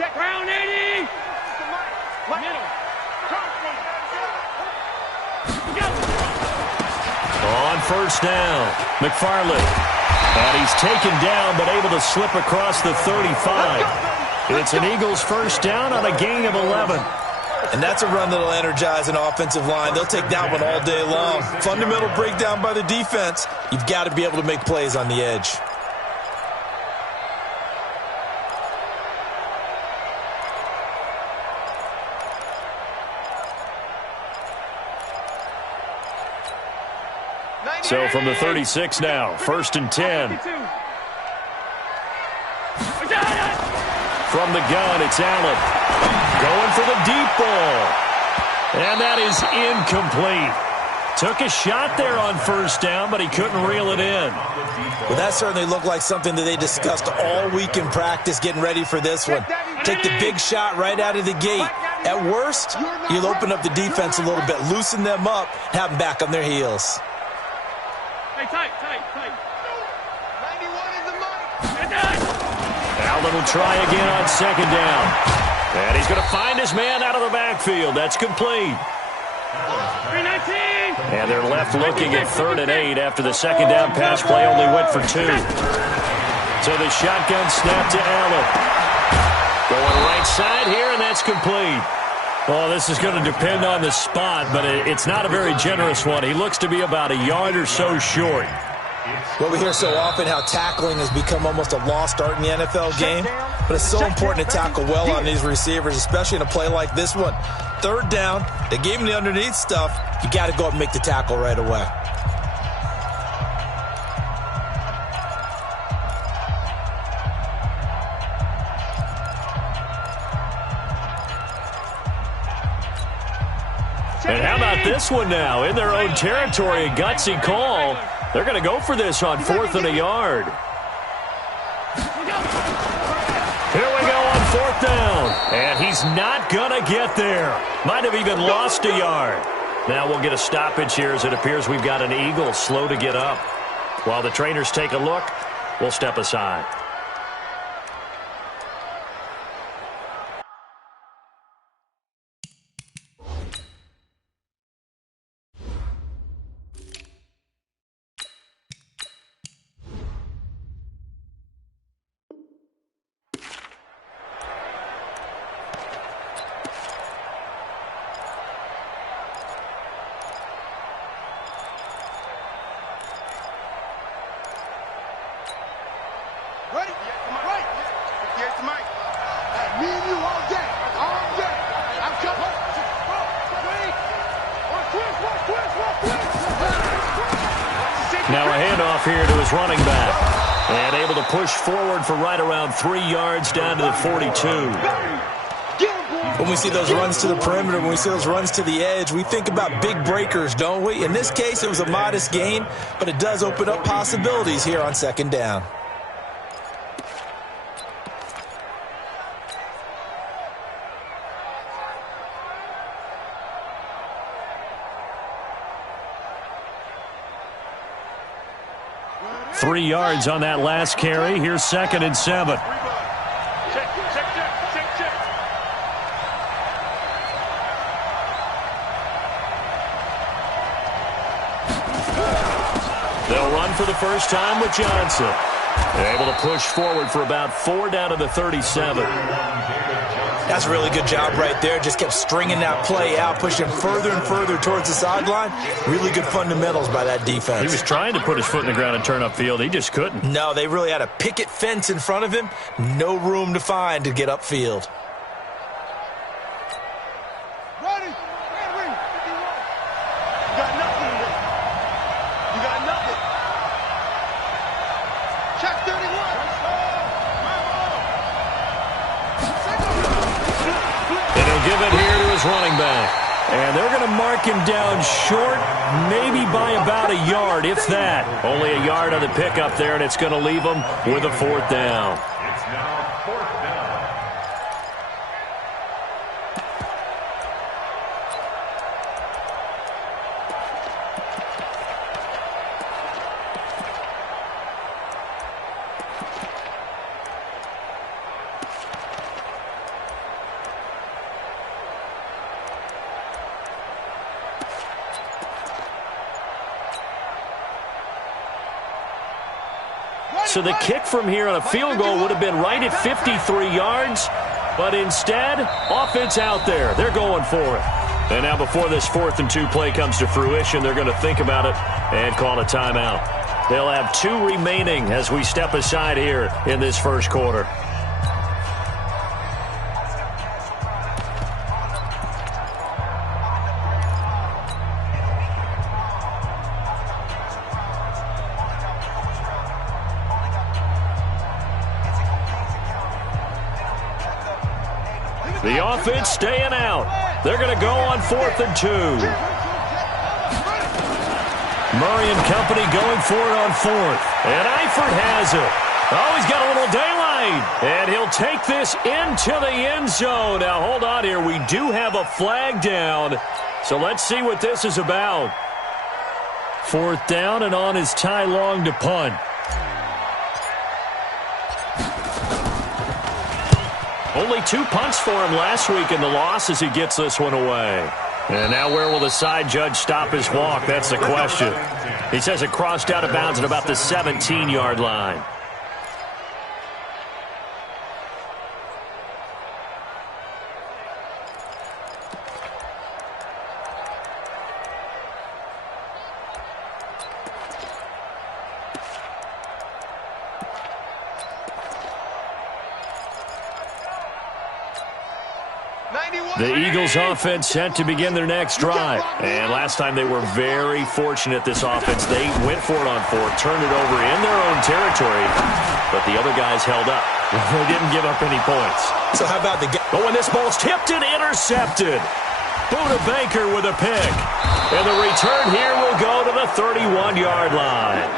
Check. Round 80. On first down, McFarland. And he's taken down, but able to slip across the 35. It's an Eagles first down on a gain of 11. And that's a run that'll energize an offensive line. They'll take that one all day long. Fundamental breakdown by the defense. You've got to be able to make plays on the edge. So from the 36 now, first and 10. From the gun, it's Allen. Going for the deep ball. And that is incomplete. Took a shot there on first down, but he couldn't reel it in. Well, that certainly looked like something that they discussed all week in practice getting ready for this one. Take the big shot right out of the gate. At worst, you'll open up the defense a little bit, loosen them up, have them back on their heels. Tight. 91 is the mark. Allen will try again on second down. And he's going to find his man out of the backfield. That's complete. 319. And they're left looking at 3rd and 8 after the second down pass play only went for 2. So the shotgun snap to Allen. Going right side here, and that's complete. Well, this is going to depend on the spot, but it's not a very generous one. He looks to be about a yard or so short. Well, we hear so often how tackling has become almost a lost art in the NFL game, but it's so important to tackle well on these receivers, especially in a play like this one. 3rd down, they gave him the underneath stuff. You got to go up and make the tackle right away. And how about this one now? In their own territory, a gutsy call. They're going to go for this on 4th and a yard. Here we go on 4th down. And he's not going to get there. Might have even lost a yard. Now we'll get a stoppage here as it appears we've got an Eagle slow to get up. While the trainers take a look, we'll step aside. Ready? Right. Here's the mic. Me and you all day. All day. I'm coming. Now a handoff here to his running back. And able to push forward for right around 3 yards down to the 42. When we see those runs to the perimeter, when we see those runs to the edge, we think about big breakers, don't we? In this case, it was a modest gain, but it does open up possibilities here on 2nd down. Three yards on that last carry. Here's 2nd and 7. Check. They'll run for the first time with Johnson. They're able to push forward for about 4 down to the 37. That's a really good job right there. Just kept stringing that play out, pushing further and further towards the sideline. Really good fundamentals by that defense. He was trying to put his foot in the ground and turn upfield. He just couldn't. No, they really had a picket fence in front of him. No room to find to get upfield. Ready? You got nothing. You got nothing. Check 31. And he'll give it here to his running back. And they're going to mark him down short, maybe by about a yard, if that. Only a yard on the pickup there, and it's going to leave them with a 4th down. It's now 4th down. So the kick from here on a field goal would have been right at 53 yards. But instead, offense out there. They're going for it. And now before this 4th and 2 play comes to fruition, they're going to think about it and call a timeout. They'll have 2 remaining as we step aside here in this first quarter. The offense staying out. They're going to go on 4th and 2. Murray and company going for it on 4th. And Eifert has it. Oh, he's got a little daylight. And he'll take this into the end zone. Now, hold on here. We do have a flag down. So let's see what this is about. 4th down, and on is Ty Long to punt. Only 2 punts for him last week in the loss as he gets this one away. And now where will the side judge stop his walk? That's the question. He says it crossed out of bounds at about the 17-yard line. The Eagles offense set to begin their next drive. And last time they were very fortunate, this offense. They went for it on 4th, turned it over in their own territory, but the other guys held up. They didn't give up any points. So how about the game? But when this ball's tipped and intercepted, Buda Baker with a pick. And the return here will go to the 31-yard line.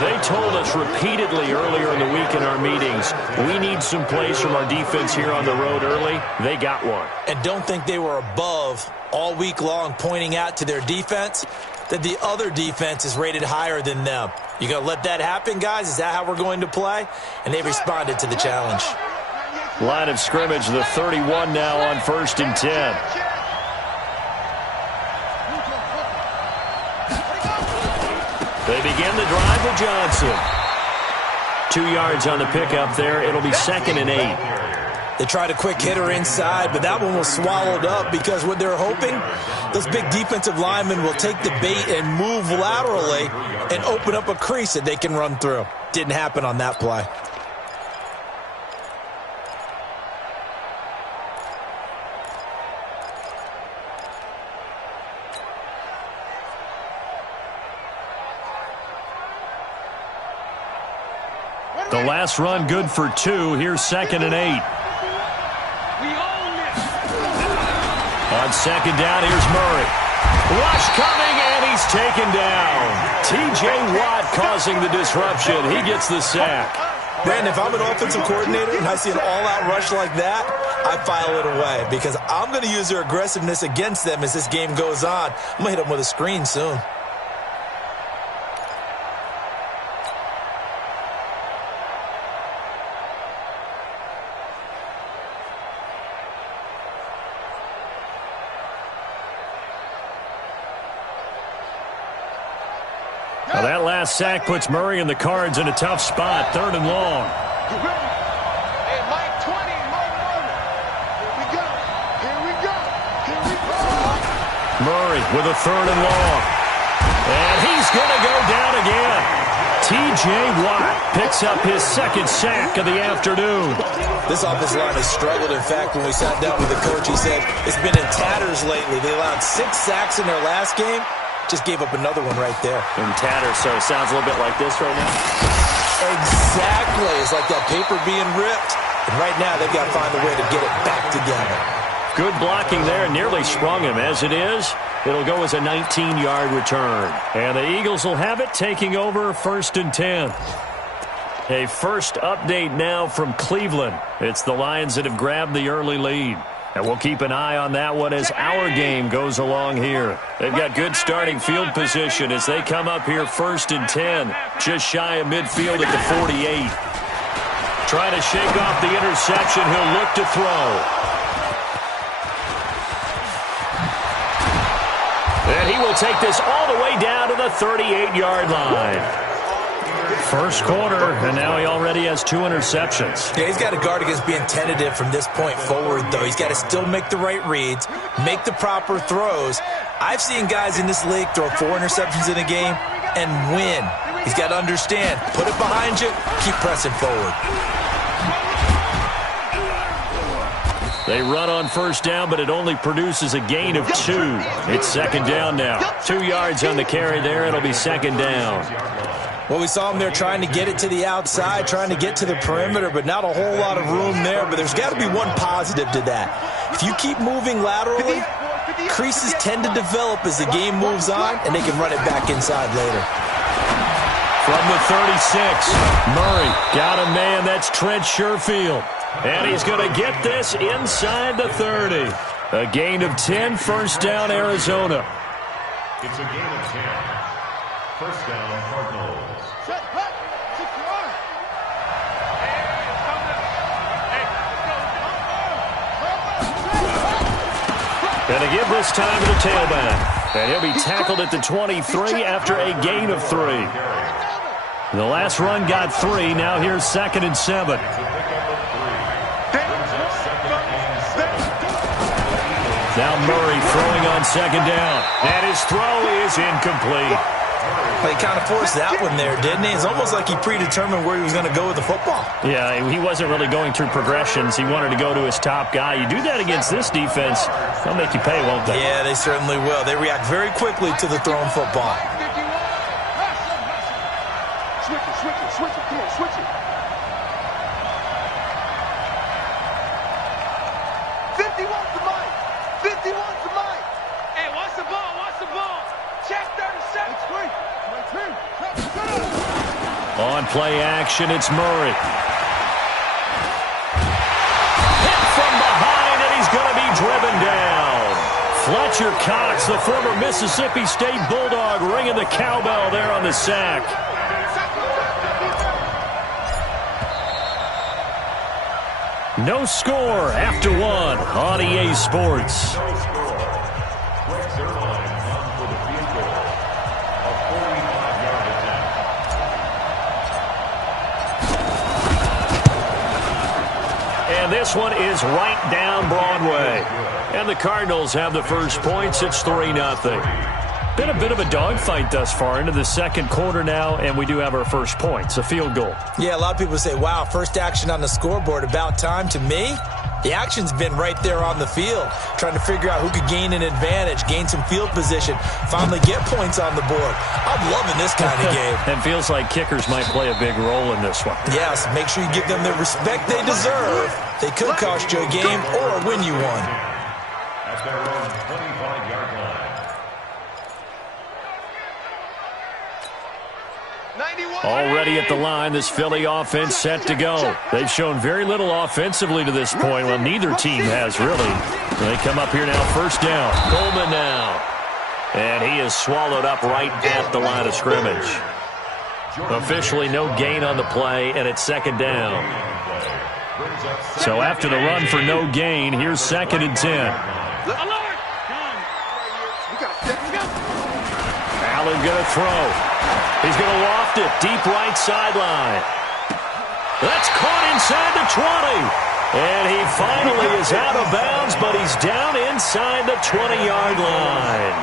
They told us repeatedly earlier in the week in our meetings, we need some plays from our defense here on the road early. They got one. And don't think they were above all week long pointing out to their defense that the other defense is rated higher than them. You going to let that happen, guys? Is that how we're going to play? And they responded to the challenge. Line of scrimmage, the 31 now on 1st and 10. They begin the drive with Johnson. 2 yards on the pickup there. It'll be 2nd and 8. They tried a quick hitter inside, but that one was swallowed up because what they're hoping, those big defensive linemen will take the bait and move laterally and open up a crease that they can run through. Didn't happen on that play. The last run good for 2. Here's 2nd and 8. On 2nd down, here's Murray. Rush coming, and he's taken down. T.J. Watt causing the disruption. He gets the sack. Brandon, if I'm an offensive coordinator and I see an all-out rush like that, I file it away because I'm going to use their aggressiveness against them as this game goes on. I'm going to hit them with a screen soon. Now that last sack puts Murray and the Cards in a tough spot, 3rd and long. Hey, Mike 20, Mike 1. Here we go. Here we go. Here we go. Murray with a 3rd and long. And he's going to go down again. T.J. Watt picks up his 2nd sack of the afternoon. This offensive line has struggled. In fact, when we sat down with the coach, he said it's been in tatters lately. They allowed 6 sacks in their last game. Just gave up another one right there. In tatters, so it sounds a little bit like this right now. Exactly. It's like that paper being ripped. And right now, they've got to find a way to get it back together. Good blocking there. Nearly sprung him. As it is, it'll go as a 19-yard return. And the Eagles will have it, taking over 1st and 10. A first update now from Cleveland. It's the Lions that have grabbed the early lead. And we'll keep an eye on that one as our game goes along here. They've got good starting field position as they come up here 1st and 10. Just shy of midfield at the 48. Trying to shake off the interception. He'll look to throw. And he will take this all the way down to the 38-yard line. First quarter, and now he already has 2 interceptions. Yeah, he's got to guard against being tentative from this point forward, though. He's got to still make the right reads, make the proper throws. I've seen guys in this league throw 4 interceptions in a game and win. He's got to understand, put it behind you, keep pressing forward. They run on first down, but it only produces a gain of 2. It's second down now. 2 yards on the carry there. It'll be second down. Well, we saw him there trying to get it to the outside, trying to get to the perimeter, but not a whole lot of room there. But there's got to be one positive to that. If you keep moving laterally, creases tend to develop as the game moves on, and they can run it back inside later. From the 36, Murray got a man. That's Trent Sherfield. And he's going to get this inside the 30. A gain of 10, first down, Arizona. It's a gain of 10. First down, Cardinals. Going to give this time to the tailback. And he'll be tackled at the 23 after a gain of 3. The last run got 3. Now here's 2nd and 7. Now Murray throwing on second down. And his throw is incomplete. Well, he kind of forced that one there, didn't he? It's almost like he predetermined where he was going to go with the football. Yeah, he wasn't really going through progressions. He wanted to go to his top guy. You do that against this defense, they'll make you pay, won't they? Yeah, they certainly will. They react very quickly to the thrown football. Switch it. Come on, switch it. 51's the mic. 51's the mic. Hey, watch the ball. Check 37. It's free. My team. On play action, it's Murray. Hit from behind, and he's going to be driven down. Fletcher Cox, the former Mississippi State Bulldog, ringing the cowbell there on the sack. No score after 1 on EA Sports. And this one is right down Broadway. And the Cardinals have the first points. It's 3-0. Been a bit of a dogfight thus far into the second quarter now, and we do have our first points, a field goal. Yeah, a lot of people say, wow, first action on the scoreboard, about time. To me, the action's been right there on the field, trying to figure out who could gain an advantage, gain some field position, finally get points on the board. I'm loving this kind of game. And feels like kickers might play a big role in this one. Yes, make sure you give them the respect they deserve. They could cost you a game or win you one. At their own 25-yard line. Already at the line, this Philly offense set to go. They've shown very little offensively to this point. Well, neither team has really. They come up here now, first down. Coleman now. And he is swallowed up right at the line of scrimmage. Officially no gain on the play, and it's second down. So after the run for no gain, here's 2nd and 10. Allen going to throw. He's going to loft it deep right sideline. That's caught inside the 20. And he finally is out of bounds, but he's down inside the 20-yard line.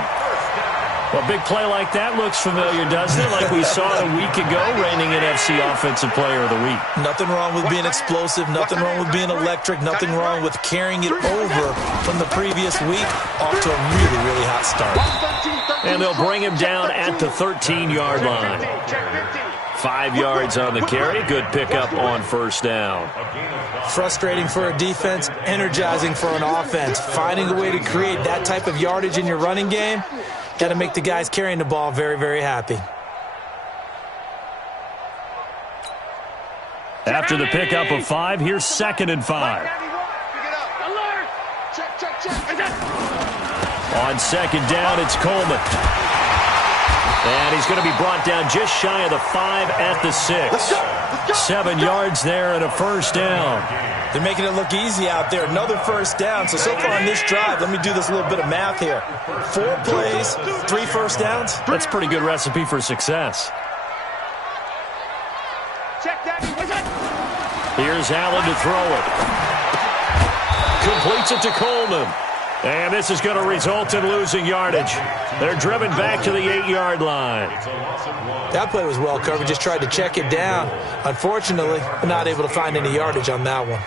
Well, a big play like that looks familiar, doesn't it? Like we saw it a week ago, reigning NFC Offensive Player of the Week. Nothing wrong with being explosive. Nothing wrong with being electric. Nothing wrong with carrying it over from the previous week off to a really, really hot start. And they'll bring him down at the 13-yard line. 5 yards on the carry. Good pickup on first down. Frustrating for a defense, energizing for an offense. Finding a way to create that type of yardage in your running game, got to make the guys carrying the ball very, very happy. After the pickup of 5, here's 2nd and 5. On second down, it's Coleman. And he's going to be brought down just shy of the 5 at the 6. 7 yards there and a first down. They're making it look easy out there. Another first down. So far on this drive, let me do this little bit of math here. 4 plays, 3 first downs. That's a pretty good recipe for success. Here's Allen to throw it. Completes it to Coleman. And this is going to result in losing yardage. They're driven back to the 8-yard line. That play was well covered. Just tried to check it down. Unfortunately, not able to find any yardage on that one.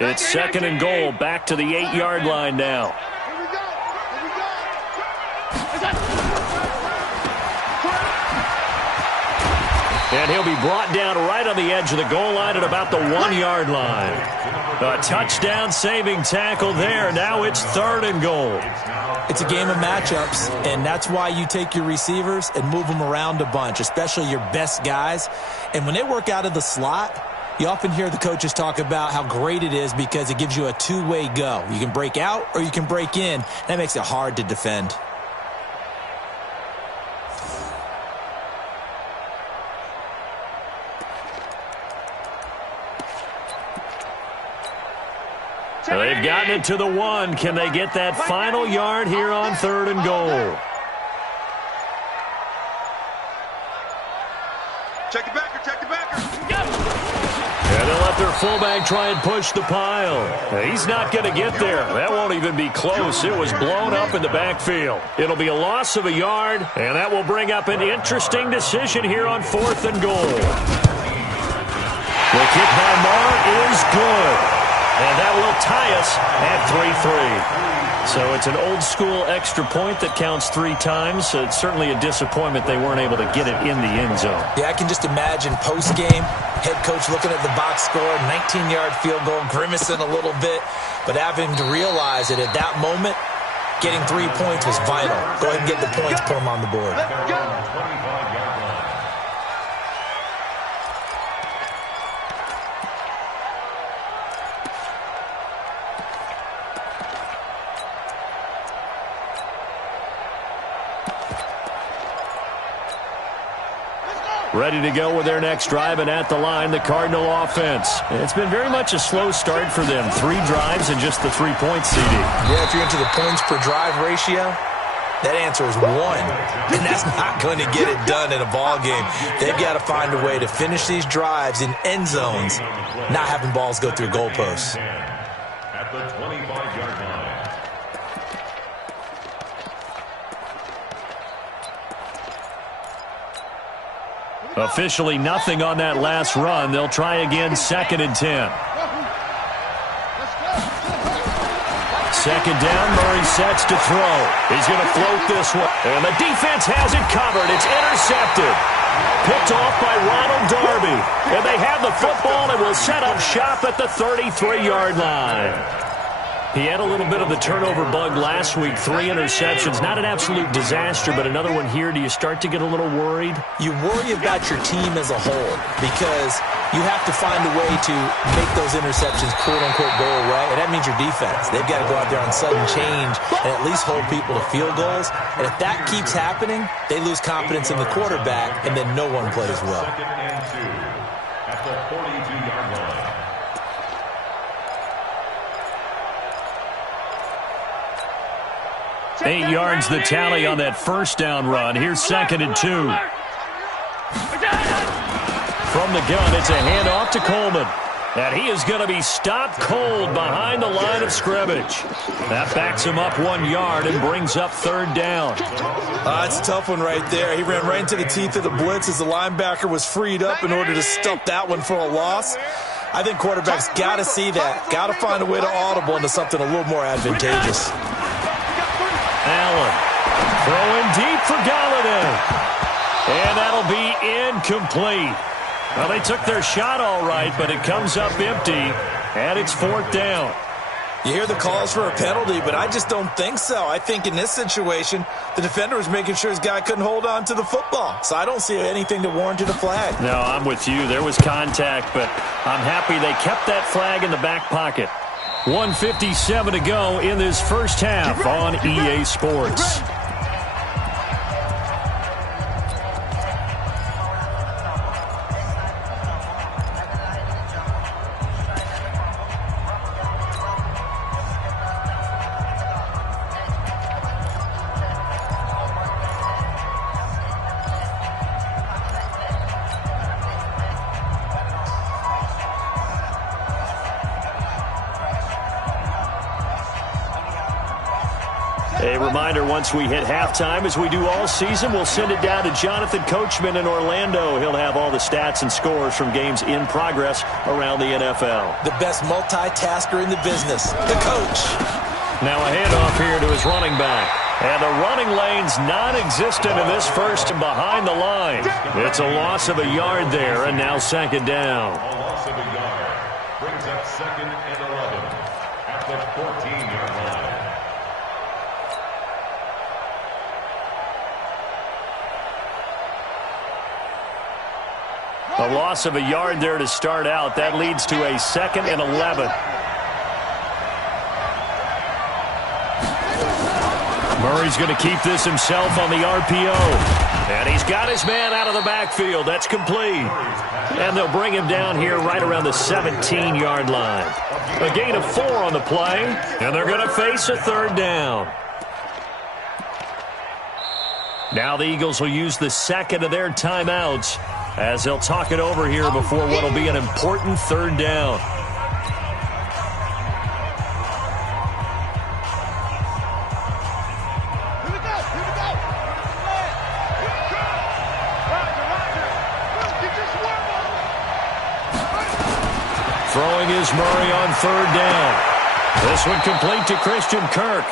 It's 2nd and goal, back to the 8-yard line now. And he'll be brought down right on the edge of the goal line at about the 1-yard line. A touchdown-saving tackle there. Now it's 3rd and goal. It's a game of matchups, and that's why you take your receivers and move them around a bunch, especially your best guys. And when they work out of the slot, you often hear the coaches talk about how great it is because it gives you a two-way go. You can break out or you can break in. That makes it hard to defend. They've gotten it to the 1. Can they get that final yard here on 3rd and goal? Check the backer, check the backer. And they'll let their fullback try and push the pile. He's not going to get there. That won't even be close. It was blown up in the backfield. It'll be a loss of a yard, and that will bring up an interesting decision here on 4th and goal. The kick by Marr is good. And that will tie us at 3-3. So it's an old-school extra point that counts 3 times. So it's certainly a disappointment they weren't able to get it in the end zone. Yeah, I can just imagine post-game, head coach looking at the box score, 19-yard field goal, grimacing a little bit, but having to realize that at that moment, getting 3 points was vital. Go ahead and get the points, put them on the board. Let's go. Ready to go with their next drive, and at the line, the Cardinal offense. It's been very much a slow start for them. 3 drives and just the 3 points, CD. Yeah, if you're into the points per drive ratio, that answer is 1. And that's not going to get it done in a ball game. They've got to find a way to finish these drives in end zones, not having balls go through goalposts. At the 25-yard line. Officially nothing on that last run. They'll try again, 2nd and 10. 2nd down, Murray sets to throw. He's going to float this one. And the defense has it covered. It's intercepted. Picked off by Ronald Darby. And they have the football and will set up shop at the 33-yard line. He had a little bit of the turnover bug last week. 3 interceptions. Not an absolute disaster, but another one here. Do you start to get a little worried? You worry about your team as a whole because you have to find a way to make those interceptions, quote-unquote, go away, and that means your defense. They've got to go out there on sudden change and at least hold people to field goals. And if that keeps happening, they lose confidence in the quarterback, and then no one plays well. 2nd and 2 at the 42-yard line. 8 yards the tally on that 1st down run. Here's 2nd and 2. From the gun, it's a handoff to Coleman. And he is going to be stopped cold behind the line of scrimmage. That backs him up 1 yard and brings up 3rd down. It's a tough one right there. He ran right into the teeth of the blitz as the linebacker was freed up in order to stop that one for a loss. I think quarterbacks got to see that. Got to find a way to audible into something a little more advantageous. Allen throwing deep for Galladay. And that'll be incomplete. Well, they took their shot all right, but it comes up empty, and it's 4th down. You hear the calls for a penalty, but I just don't think so. I think in this situation, the defender was making sure his guy couldn't hold on to the football. So I don't see anything that warranted a flag. No, I'm with you. There was contact, but I'm happy they kept that flag in the back pocket. 1:57 to go in this first half on EA Sports. A reminder, once we hit halftime, as we do all season, we'll send it down to Jonathan Coachman in Orlando. He'll have all the stats and scores from games in progress around the NFL. The best multitasker in the business, the coach. Now a handoff here to his running back. And the running lane's non-existent in this first and behind the line. It's a loss of a yard there, and now second down. A loss of a yard brings up 2nd and 11 at the 14-yard line. A loss of a yard there to start out. That leads to a 2nd and 11. Murray's going to keep this himself on the RPO. And he's got his man out of the backfield. That's complete. And they'll bring him down here right around the 17-yard line. A gain of 4 on the play. And they're going to face a 3rd down. Now the Eagles will use the 2nd of their timeouts as they'll talk it over here before what will be an important 3rd down. Throwing is Murray on 3rd down. This one complete to Christian Kirk.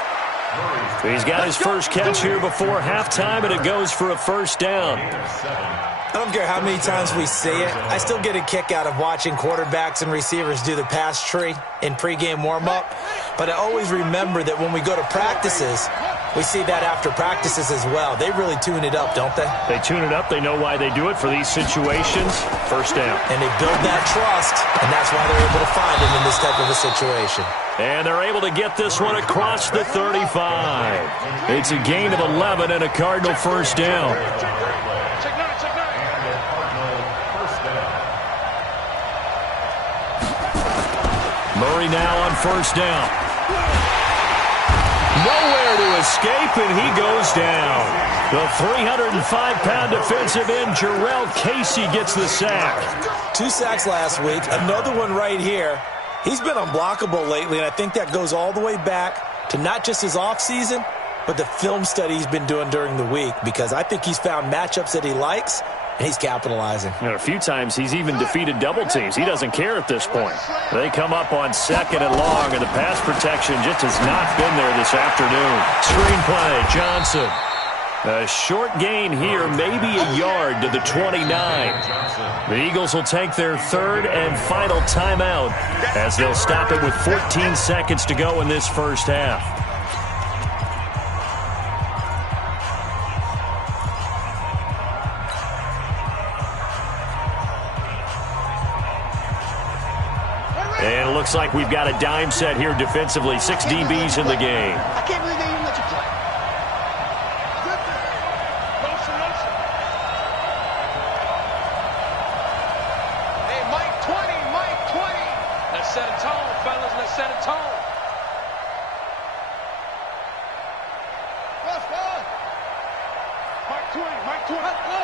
He's got his first catch here before halftime, and it goes for a 1st down. I don't care how many times we see it. I still get a kick out of watching quarterbacks and receivers do the pass tree in pregame warm-up. But I always remember that when we go to practices, we see that after practices as well. They really tune it up, don't they? They tune it up. They know why they do it for these situations. 1st down. And they build that trust, and that's why they're able to find him in this type of a situation. And they're able to get this one across the 35. It's a gain of 11 and a Cardinal 1st down. Murray now on 1st down. Nowhere to escape, and he goes down. The 305-pound defensive end, Jarrell Casey, gets the sack. 2 sacks last week, another one right here. He's been unblockable lately, and I think that goes all the way back to not just his offseason, but the film study he's been doing during the week, because I think he's found matchups that he likes, and he's capitalizing. And a few times he's even defeated double teams. He doesn't care at this point. They come up on 2nd and long, and the pass protection just has not been there this afternoon. Screenplay, Johnson. A short gain here, maybe a yard to the 29. The Eagles will take their 3rd and final timeout as they'll stop it with 14 seconds to go in this first half. And it looks like we've got a dime set here defensively. 6 DBs in the game. I can't believe they even let you play. Hey, Mike 20, Mike 20. Let's set a tone, fellas. Let's set a tone. Let's go. Mike 20, Mike 20. Let's go.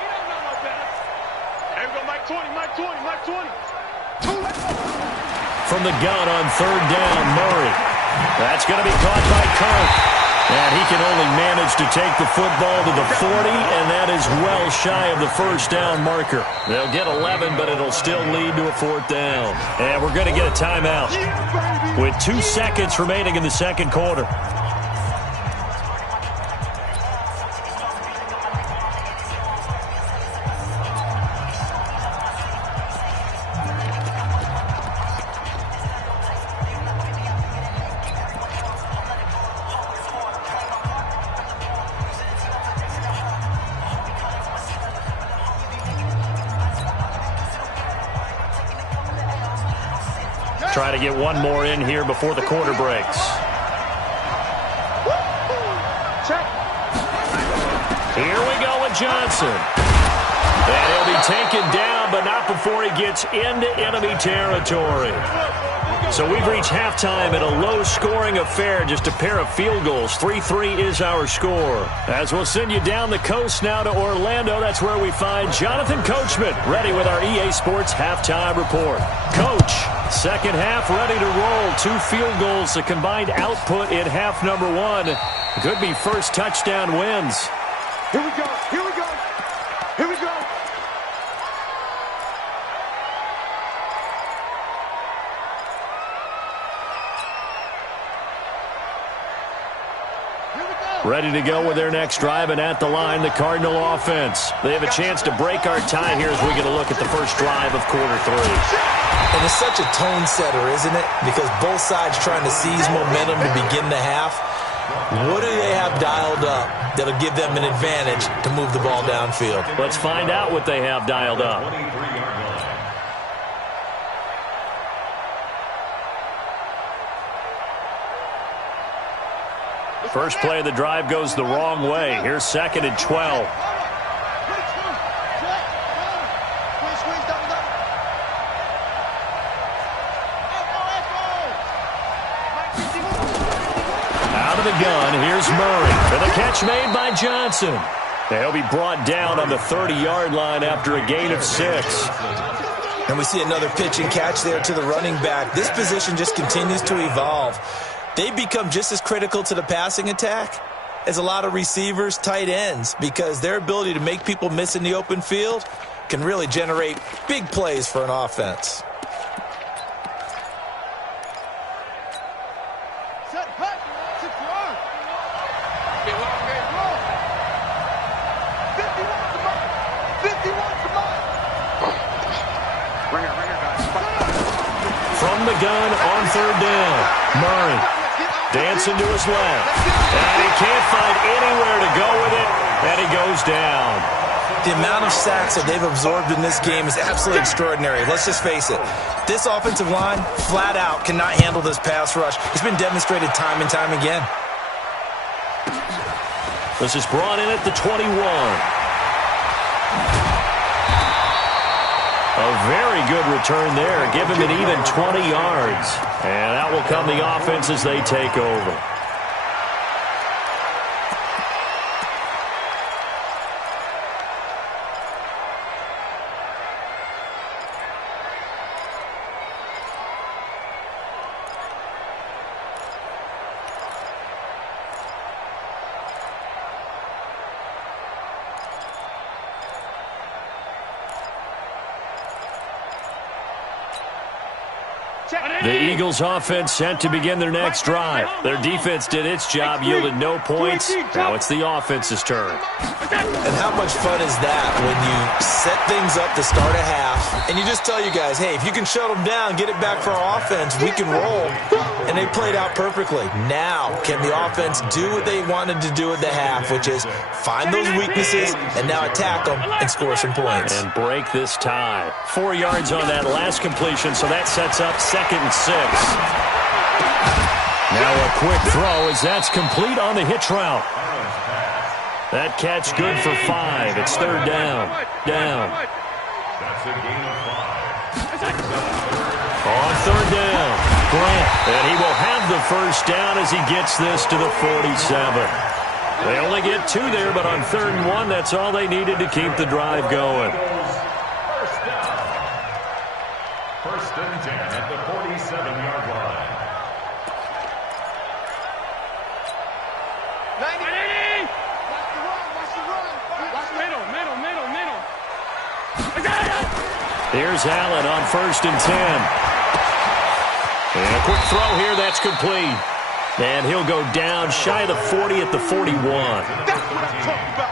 He don't know no better. There we go, Mike 20, Mike 20, Mike 20. From the gun on 3rd down, Murray. That's going to be caught by Kirk. And he can only manage to take the football to the 40, and that is well shy of the 1st down marker. They'll get 11, but it'll still lead to a 4th down. And we're going to get a timeout with 2 seconds remaining in the 2nd quarter. Try to get one more in here before the quarter breaks. Here we go with Johnson. And he'll be taken down, but not before he gets into enemy territory. So we've reached halftime in a low-scoring affair, just a pair of field goals. 3-3 is our score. As we'll send you down the coast now to Orlando, that's where we find Jonathan Coachman, ready with our EA Sports halftime report. Coach, second half ready to roll. 2 field goals, the combined output in half number 1. Could be first touchdown wins. Here we go. Here we go. Here we go. Ready to go with their next drive, and at the line, the Cardinal offense. They have a chance to break our tie here as we get a look at the first drive of quarter 3. And it's such a tone setter, isn't it? Because both sides trying to seize momentum to begin the half. What do they have dialed up that'll give them an advantage to move the ball downfield? Let's find out what they have dialed up. First play of the drive goes the wrong way. Here's 2nd and 12. Out of the gun, here's Murray for the catch made by Johnson. He'll be brought down on the 30-yard line after a gain of 6. And we see another pitch and catch there to the running back. This position just continues to evolve. They become just as critical to the passing attack as a lot of receivers, tight ends, because their ability to make people miss in the open field can really generate big plays for an offense. From the gun on 3rd down, Murray dancing to his left, and he can't find anywhere to go with it, and he goes down. The amount of sacks that they've absorbed in this game is absolutely extraordinary. Let's just face it. This offensive line, flat out, cannot handle this pass rush. It's been demonstrated time and time again. This is brought in at the 21. A very good return there. Give him an even 20 yards. And out will come the offense as they take over. The Eagles offense sent to begin their next drive. Their defense did its job, yielded no points. Now it's the offense's turn. And how much fun is that when you set things up to start a half and you just tell you guys, hey, if you can shut them down, get it back for our offense, we can roll. And they played out perfectly. Now, can the offense do what they wanted to do at the half, which is find those weaknesses and now attack them and score some points. And break this tie. 4 yards on that last completion, so that sets up 2nd and 6. Now a quick throw as that's complete on the hitch route. That catch good for 5. It's 3rd down. That's a gain of 5. On 3rd down, Grant. And he will have the first down as he gets this to the 47. They only get 2 there, but on 3rd and 1, that's all they needed to keep the drive going. First down. 1st and 10 at the 47-yard line. 90. Watch the run. Watch the middle. Here's Allen on 1st and 10. And a quick throw here, that's complete. And he'll go down shy of the 40 at the 41.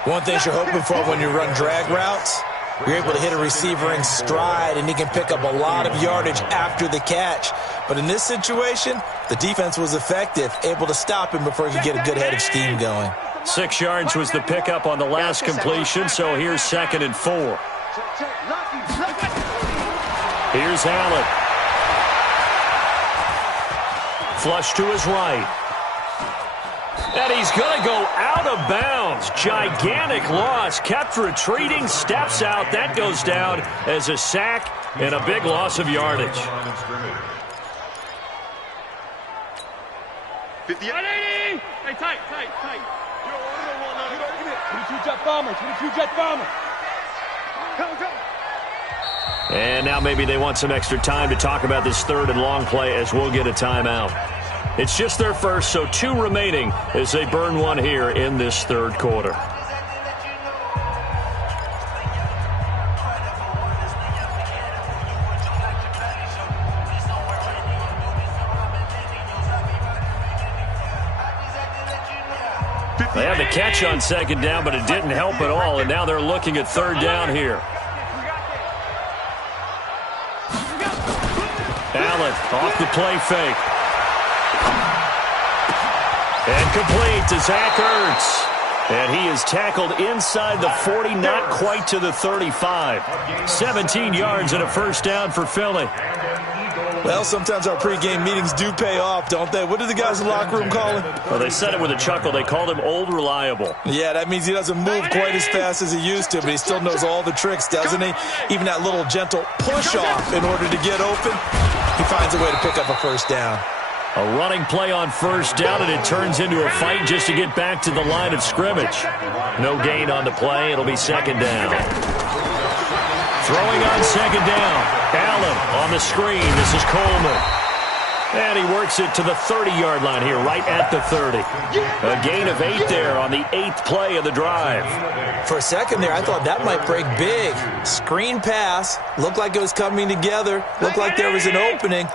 One thing you're hoping for when you run drag routes, you're able to hit a receiver in stride, and he can pick up a lot of yardage after the catch. But in this situation, the defense was effective, able to stop him before he could get a good head of steam going. 6 yards was the pickup on the last completion, so here's 2nd and 4. Here's Allen. Flush to his right. And he's going to go out of bounds. Gigantic loss. Kept retreating. Steps out. That goes down as a sack and a big loss of yardage. 50. Hey, tight. 22 jet bomber. Come. And now maybe they want some extra time to talk about this third and long play as we'll get a timeout. It's just their first, so 2 remaining as they burn one here in this third quarter. They had the catch on second down, but it didn't help at all, and now they're looking at third down here. Allen off the play fake. And complete to Zach Ertz. And he is tackled inside the 40, not quite to the 35. 17 yards and a first down for Philly. Well, sometimes our pregame meetings do pay off, don't they? What do the guys in the locker room call him? Well, they said it with a chuckle. They called him Old Reliable. Yeah, that means he doesn't move quite as fast as he used to, but he still knows all the tricks, doesn't he? Even that little gentle push-off in order to get open, he finds a way to pick up a first down. A running play on first down, and it turns into a fight just to get back to the line of scrimmage. No gain on the play. It'll be second down. Throwing on second down. Allen on the screen. This is Coleman. And he works it to the 30-yard line here, right at the 30. A gain of 8 there on the 8th play of the drive. For a second there, I thought that might break big. Screen pass. Looked like it was coming together. Looked like there was an opening.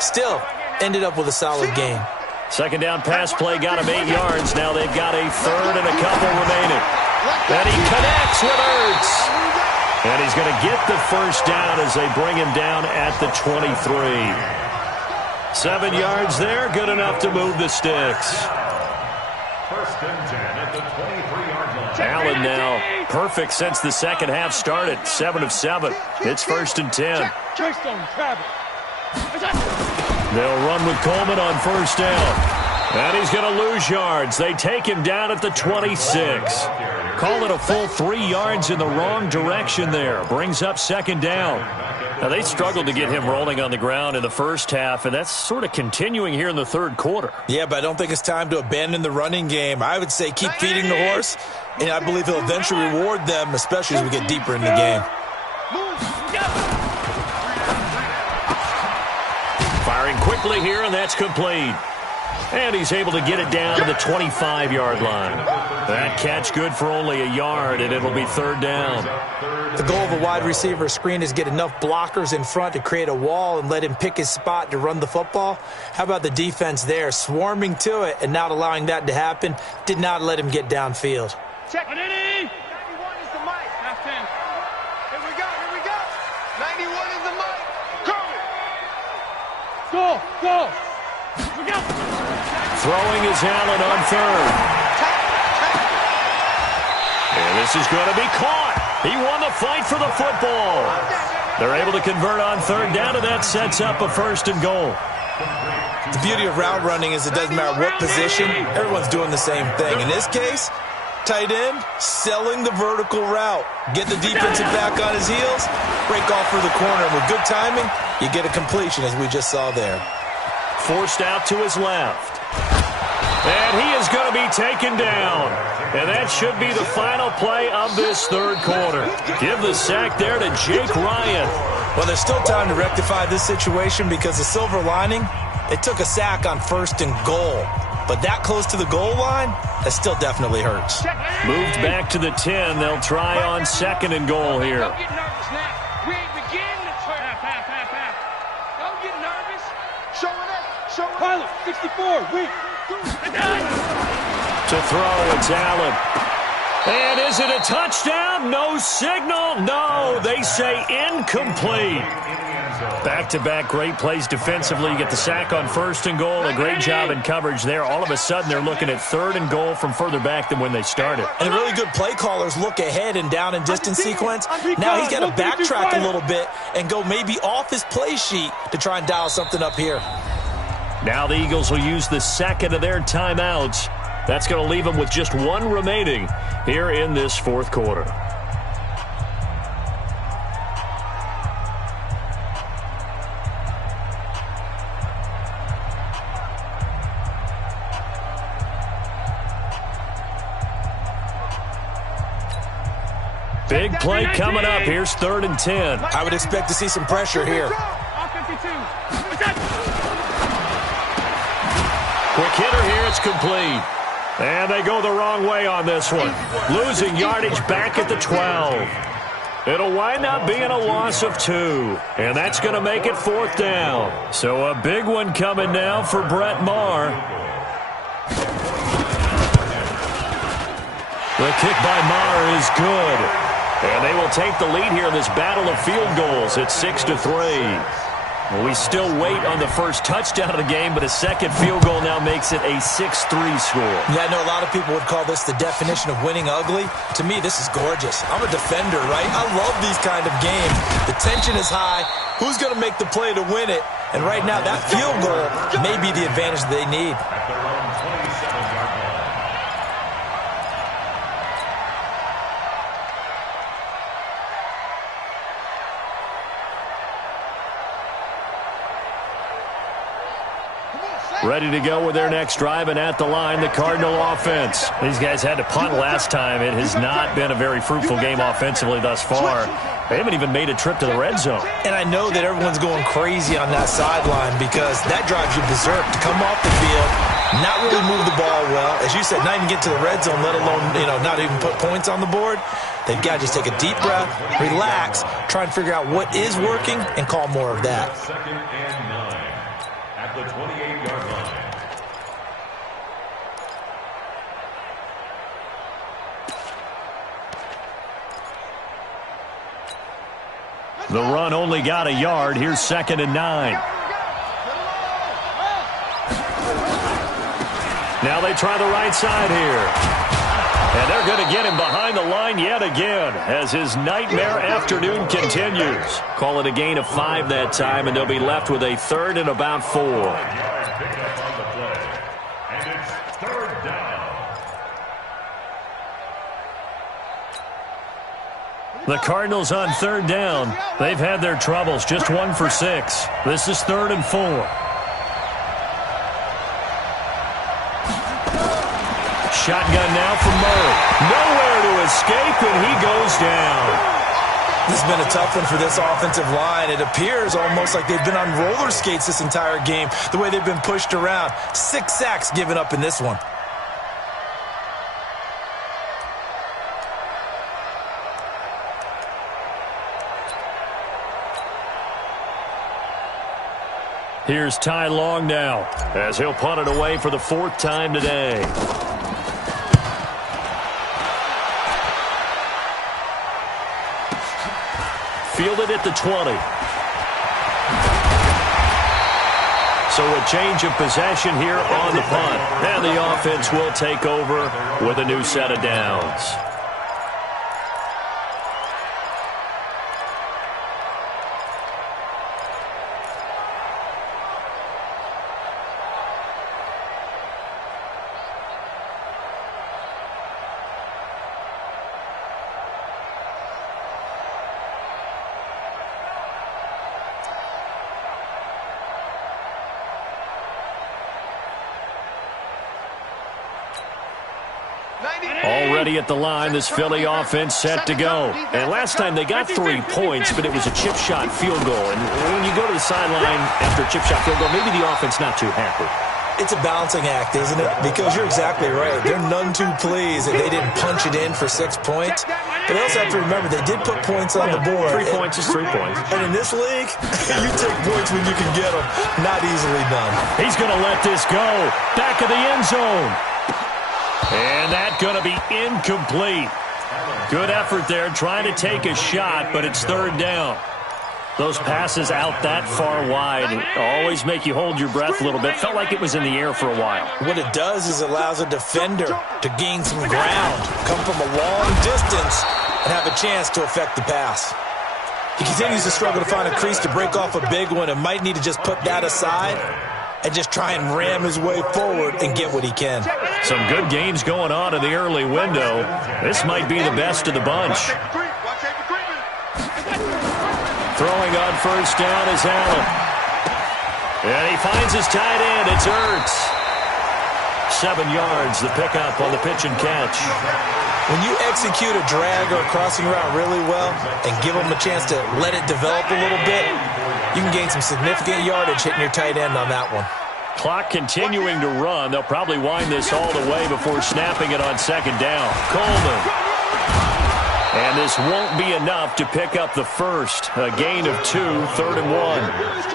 Still, ended up with a solid gain. Second down pass play got him 8 yards. Now they've got a third and a couple remaining. And he connects with Ertz. And he's going to get the first down as they bring him down at the 23. 7 yards there, good enough to move the sticks. First and 10 at the 23-yard line. Allen now perfect since the second half started. 7 of 7. It's first and 10. They'll run with Coleman on first down. And he's going to lose yards. They take him down at the 26. Call it a full 3 yards in the wrong direction there. Brings up second down. Now, they struggled to get him rolling on the ground in the first half, and that's sort of continuing here in the third quarter. Yeah, but I don't think it's time to abandon the running game. I would say keep feeding the horse, and I believe he'll eventually reward them, especially as we get deeper in the game. Firing quickly here, and that's complete. And he's able to get it down to the 25-yard line. That catch good for only a yard, and it'll be third down. The goal of a wide receiver screen is get enough blockers in front to create a wall and let him pick his spot to run the football. How about the defense there, swarming to it and not allowing that to happen? Did not let him get downfield. Check. 91 is the mic. Half 10. Here we go. 91 is the mic. Go. Throwing is Allen on third. And this is going to be caught. He won the fight for the football. They're able to convert on third down, and that sets up a first and goal. The beauty of route running is it doesn't matter what position, everyone's doing the same thing. In this case, tight end, selling the vertical route. Get the defensive back on his heels, break off for the corner. And with good timing, you get a completion, as we just saw there. Forced out to his left. And he is going to be taken down. And that should be the final play of this third quarter. Give the sack there to Jake Ryan. Well, there's still time to rectify this situation because the silver lining, they took a sack on first and goal. But that close to the goal line, that still definitely hurts. Moved back to the 10. They'll try on second and goal here. Don't get nervous now. We ain't beginning to turn. Half. Don't get nervous. Show it up. Pilot, 64, weak. To throw, it's Allen. And is it a touchdown? No signal. No, they say incomplete. Back-to-back great plays defensively. You get the sack on first and goal. A great job in coverage there. All of a sudden, they're looking at third and goal from further back than when they started. And the really good play callers look ahead and down in distance sequence. Now he's got to backtrack a little bit and go maybe off his play sheet to try and dial something up here. Now the Eagles will use the second of their timeouts. That's going to leave them with just one remaining here in this fourth quarter. Big play coming up. Here's 3rd and 10. I would expect to see some pressure here. Quick hitter here. It's complete. And they go the wrong way on this one. Losing yardage back at the 12. It'll wind up being a loss of 2. And that's going to make it 4th down. So a big one coming now for Brett Maher. The kick by Maher is good. And they will take the lead here in this battle of field goals at 6-3. Well, we still wait on the first touchdown of the game, but a second field goal now makes it a 6-3 score. Yeah, I know a lot of people would call this the definition of winning ugly. To me, this is gorgeous. I'm a defender, right? I love these kind of games. The tension is high. Who's going to make the play to win it? And right now, that field goal may be the advantage they need. Ready to go with their next drive, and at the line, the Cardinal offense. These guys had to punt last time. It has not been a very fruitful game offensively thus far. They haven't even made a trip to the red zone. And I know that everyone's going crazy on that sideline because that drives you berserk to come off the field, not really move the ball well. As you said, not even get to the red zone, let alone, not even put points on the board. They've got to just take a deep breath, relax, try and figure out what is working, and call more of that. 2nd and 9 at the 28-yard line. The run only got a yard. Here's 2nd and 9. Now they try the right side here. And they're going to get him behind the line yet again as his nightmare afternoon continues. Call it a gain of 5 that time, and they'll be left with a 3rd and about 4. Picked up on the play. And it's 3rd down. The Cardinals on 3rd down. They've had their troubles. Just 1 for 6. This is 3rd and 4. Shotgun now from Murray. Nowhere to escape, and he goes down. This has been a tough one for this offensive line. It appears almost like they've been on roller skates this entire game, the way they've been pushed around. 6 sacks given up in this one. Here's Ty Long now as he'll punt it away for the 4th time today. Fielded at the 20. So a change of possession here on the punt. And the offense will take over with a new set of downs. Already at the line, this Philly offense set to go. And last time they got 3 points, but it was a chip shot field goal. And when you go to the sideline after a chip shot field goal, maybe the offense not too happy. It's a balancing act, isn't it? Because you're exactly right. They're none too pleased that they didn't punch it in for 6 points. But they also have to remember they did put points on the board. 3 points is 3 points. And in this league, you take points when you can get them. Not easily done. He's going to let this go. Back of the end zone. And that's going to be incomplete. Good effort there trying to take a shot, but it's 3rd down. Those passes out that far wide always make you hold your breath a little bit. Felt like it was in the air for a while. What it does is it allows a defender to gain some ground, come from a long distance, and have a chance to affect the pass. He continues to struggle to find a crease to break off a big one and might need to just put that aside and just try and ram his way forward and get what he can. Some good games going on in the early window. This might be the best of the bunch. Throwing on 1st down is Allen. And he finds his tight end. It's Ertz. 7 yards, the pickup on the pitch and catch. When you execute a drag or a crossing route really well and give them a chance to let it develop a little bit, you can gain some significant yardage hitting your tight end on that one. Clock continuing to run. They'll probably wind this all the way before snapping it on second down. Coleman. And this won't be enough to pick up the first. A gain of 2, 3rd and 1.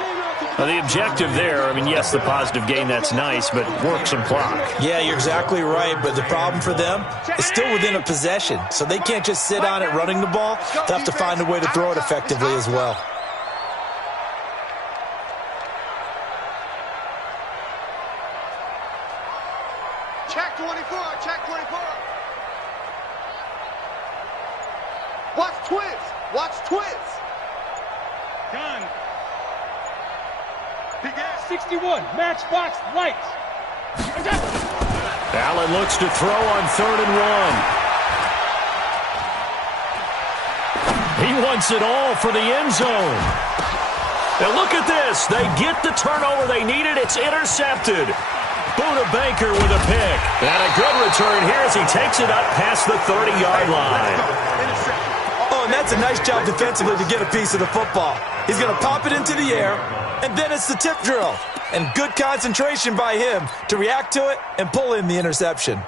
Now, the objective there, I mean, yes, the positive gain, that's nice, but work some clock. Yeah, you're exactly right, but the problem for them is still within a possession, so they can't just sit on it running the ball. They'll have to find a way to throw it effectively as well. Check 24, check 24. Watch twins, watch twins. Done. 61, matchbox lights. Allen looks to throw on 3rd and 1. He wants it all for the end zone. And look at this. They get the turnover they needed. It's intercepted. Buda Baker with a pick. And a good return here as he takes it up past the 30-yard line. Oh, and that's a nice job defensively to get a piece of the football. He's going to pop it into the air, and then it's the tip drill. And good concentration by him to react to it and pull in the interception.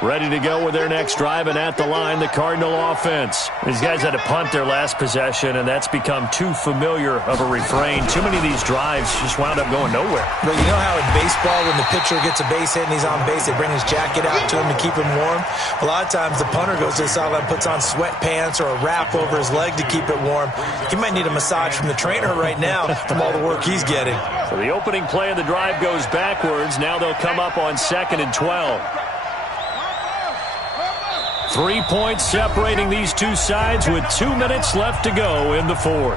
Ready to go with their next drive, and at the line, the Cardinal offense. These guys had to punt their last possession, and that's become too familiar of a refrain. Too many of these drives just wound up going nowhere. But you know how in baseball, when the pitcher gets a base hit and he's on base, they bring his jacket out to him to keep him warm? A lot of times the punter goes to the sideline, puts on sweatpants or a wrap over his leg to keep it warm. He might need a massage from the trainer right now from all the work he's getting. So the opening play of the drive goes backwards. Now they'll come up on 2nd and 12. 3 points separating these two sides with 2 minutes left to go in the 4th.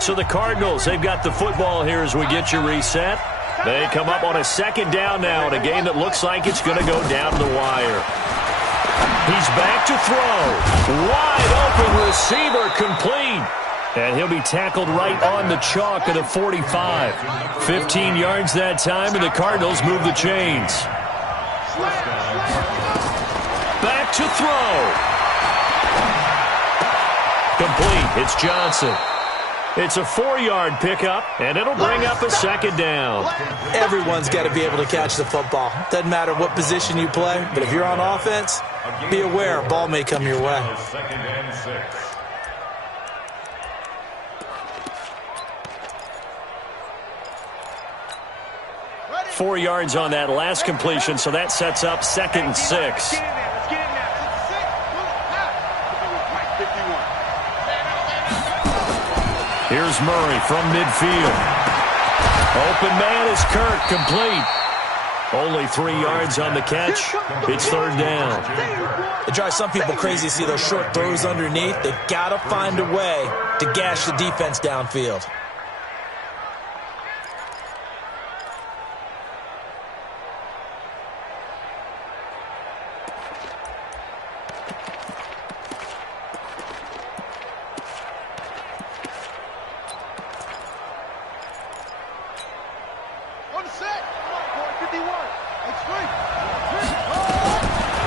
So the Cardinals, they've got the football here as we get you reset. They come up on a 2nd down now in a game that looks like it's going to go down the wire. He's back to throw. Wide open receiver complete. And he'll be tackled right on the chalk at the 45. 15 yards that time, and the Cardinals move the chains. Back to throw. Complete. It's Johnson. It's a 4-yard pickup, and it'll bring up a 2nd down. Everyone's got to be able to catch the football. Doesn't matter what position you play, but if you're on offense, be aware a ball may come your way. 2nd and 6. 4 yards on that last completion, so that sets up 2nd and 6. Here's Murray from midfield. Open man is Kirk, complete. Only 3 yards on the catch. It's 3rd down. It drives some people crazy to see those short throws underneath. They've got to find a way to gash the defense downfield.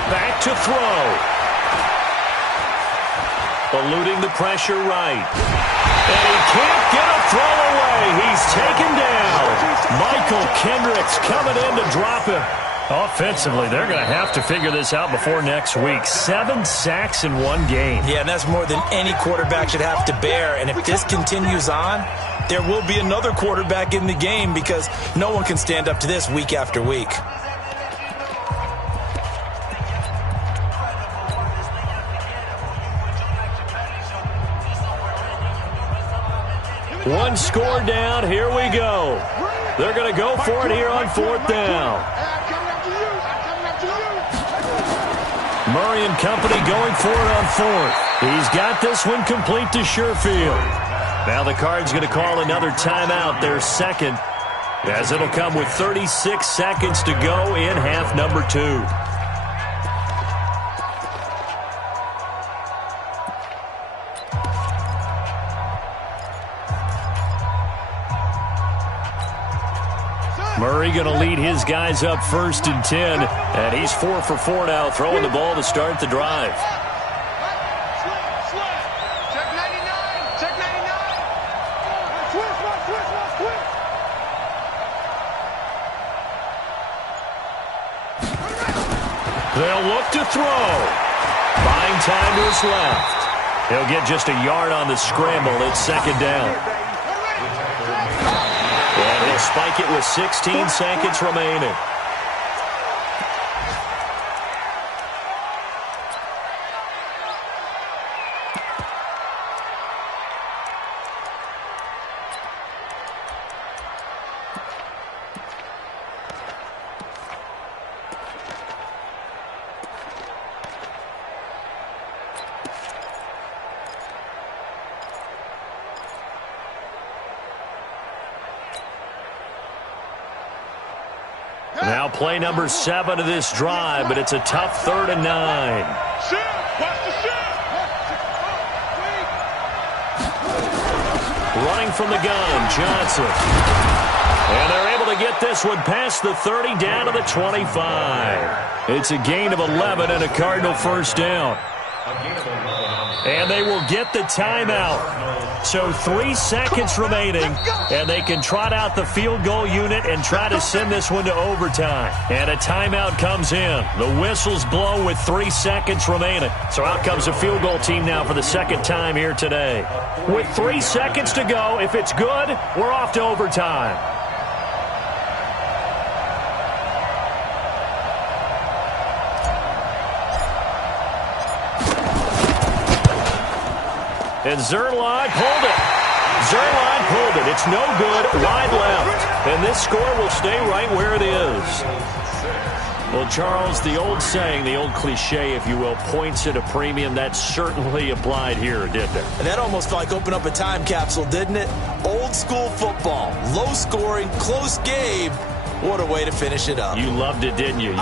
Back to throw. Eluding the pressure right. And he can't get a throw away. He's taken down. Michael Kendricks coming in to drop him. Offensively, they're going to have to figure this out before next week. 7 sacks in 1 game. Yeah, and that's more than any quarterback should have to bear. And if this continues on, there will be another quarterback in the game because no one can stand up to this week after week. One score down. Here we go. They're going to go for it here on 4th down. Murray and company going for it on 4th. He's got this one complete to Sherfield. Now the Cards going to call another timeout, their 2nd, as it'll come with 36 seconds to go in half number 2. Murray going to lead his guys up 1st and 10, and he's 4 for 4 now, throwing the ball to start the drive. Check 99. Check 99. Switch. They'll look to throw. Buying time to his left. He'll get just a yard on the scramble. It's 2nd down. And he'll spike it with 16 seconds remaining. Now play number 7 of this drive, but it's a tough 3rd and 9. Running from the gun, Johnson. And they're able to get this one past the 30 down to the 25. It's a gain of 11 and a Cardinal 1st down. And they will get the timeout. So 3 seconds remaining, and they can trot out the field goal unit and try to send this one to overtime. And a timeout comes in. The whistle's blown with 3 seconds remaining. So out comes the field goal team now for the 2nd time here today. With 3 seconds to go, if it's good, we're off to overtime. And Zerline pulled it. It's no good. Wide left. And this score will stay right where it is. Well, Charles, the old saying, the old cliche, if you will, points at a premium, that certainly applied here, didn't it? And that almost felt like opened up a time capsule, didn't it? Old school football. Low scoring, close game. What a way to finish it up. You loved it, didn't you?